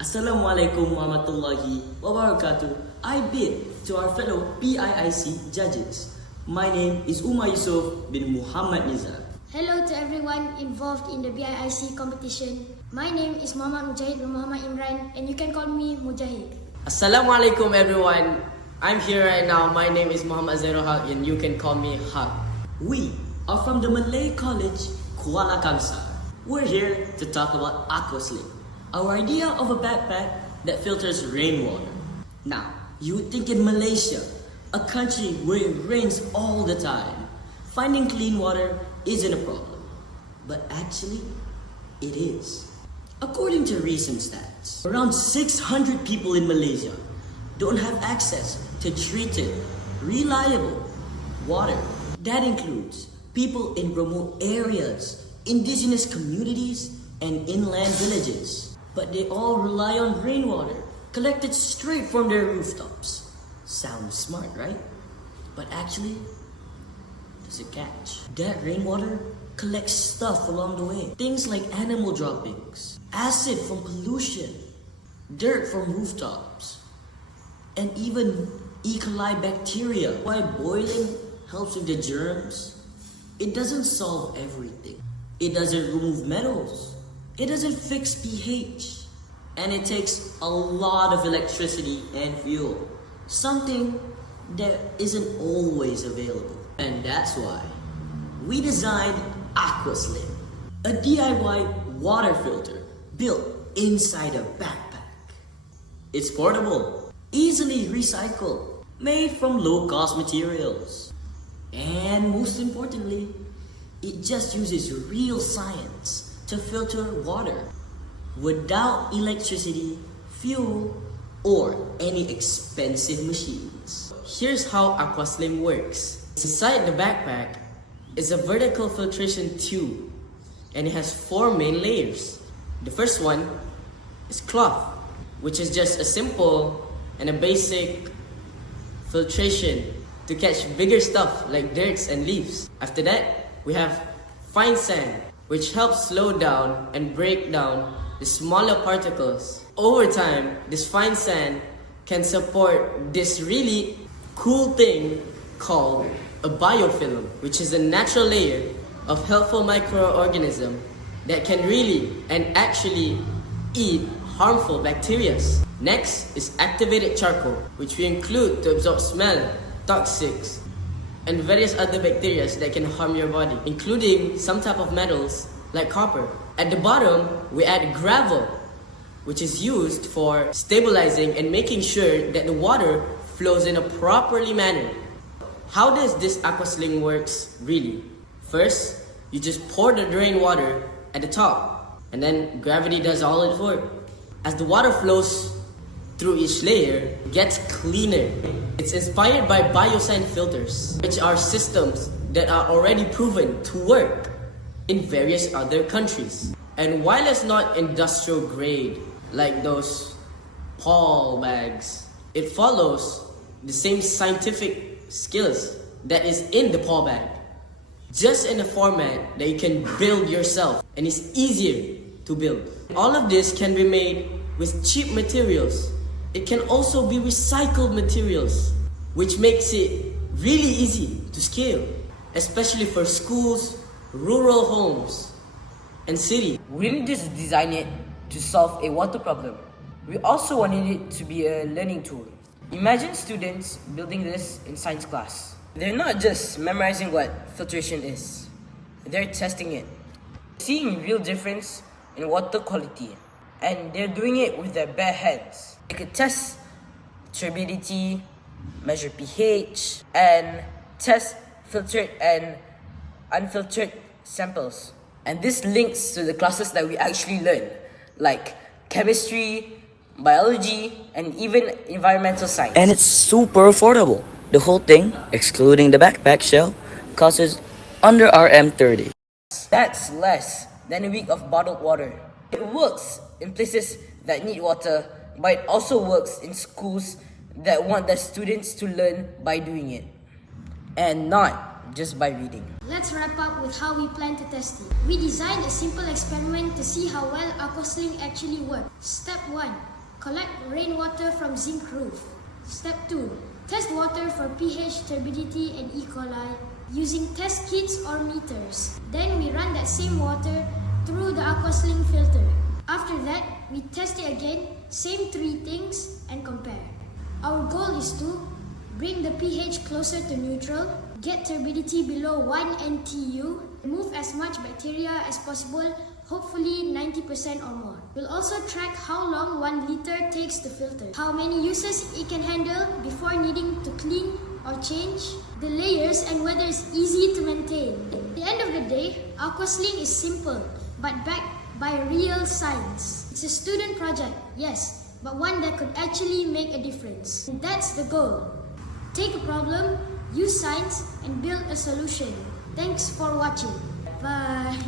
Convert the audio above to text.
Assalamualaikum warahmatullahi wabarakatuh. I bid to our fellow BIICC judges. My name is Umar Yusuf bin Muhammad Nizar. Hello to everyone involved in the BIICC competition. My name is Muhammad Mujahid bin Muhammad Imran and you can call me Mujahid. Assalamualaikum everyone. I'm here right now. My name is Muhammad Zairul Haq and you can call me Haq. We are from the Malay College, Kuala Kangsar. We're here to talk about AQUASLING, our idea of a backpack that filters rainwater. Now, you would think in Malaysia, a country where it rains all the time, finding clean water isn't a problem. But actually, it is. According to recent stats, around 600 people in Malaysia don't have access to treated, reliable water. That includes people in remote areas, indigenous communities, and inland villages. But they all rely on rainwater, collected straight from their rooftops. Sounds smart, right? But actually, there's a catch. That rainwater collects stuff along the way. Things like animal droppings, acid from pollution, dirt from rooftops, and even E. coli bacteria. Why boiling helps with the germs? It doesn't solve everything. It doesn't remove metals. It doesn't fix pH. And it takes a lot of electricity and fuel. Something that isn't always available. And that's why we designed AQUASLING, a DIY water filter built inside a backpack. It's portable, easily recycled, made from low-cost materials. And most importantly, it just uses real science to filter water without electricity, fuel, or any expensive machines. Here's how AQUASLING works. Inside the backpack is a vertical filtration tube and it has 4 main layers. The first one is cloth, which is just a simple and a basic filtration to catch bigger stuff like dirts and leaves. After that, we have fine sand, which helps slow down and break down the smaller particles. Over time, this fine sand can support this really cool thing called a biofilm, which is a natural layer of helpful microorganisms that can really and actually eat harmful bacteria. Next is activated charcoal, which we include to absorb smell, toxics, and various other bacteria that can harm your body, including some type of metals like copper. At the bottom, we add gravel, which is used for stabilizing and making sure that the water flows in a properly manner. How does this AQUASLING works really? First, you just pour the drain water at the top, and then gravity does all its work. As the water flows through each layer, it gets cleaner. It's inspired by biosand filters, which are systems that are already proven to work in various other countries. And while it's not industrial grade like those Paul bags, it follows the same scientific skills that is in the Paul bag, just in a format that you can build yourself and it's easier to build. All of this can be made with cheap materials. It can also be recycled materials, which makes it really easy to scale, especially for schools, rural homes, and cities. We didn't just design it to solve a water problem. We also wanted it to be a learning tool. Imagine students building this in science class. They're not just memorizing what filtration is. They're testing it, seeing real difference in water quality. And they're doing it with their bare hands. They could test turbidity, measure pH, and test filtered and unfiltered samples. And this links to the classes that we actually learn, like chemistry, biology, and even environmental science. And it's super affordable. The whole thing, excluding the backpack shell, costs under RM30. That's less than a week of bottled water. It works in places that need water, but it also works in schools that want their students to learn by doing it, and not just by reading. let's wrap up with how we plan to test it. We designed a simple experiment to see how well AQUASLING actually works. Step 1. Collect rainwater from zinc roof. Step 2. Test water for pH, turbidity and E. coli using test kits or meters. Then we run that same water through the AQUASLING filter. After that, we test it again, same 3 things and compare. Our goal is to bring the pH closer to neutral, get turbidity below 1 NTU, remove as much bacteria as possible, hopefully 90% or more. We'll also track how long 1 liter takes to filter, how many uses it can handle before needing to clean or change, the layers and whether it's easy to maintain. At the end of the day, AQUASLING is simple but backed by real science. It's a student project, yes, but one that could actually make a difference. And that's the goal. Take a problem, use science, and build a solution. Thanks for watching. Bye.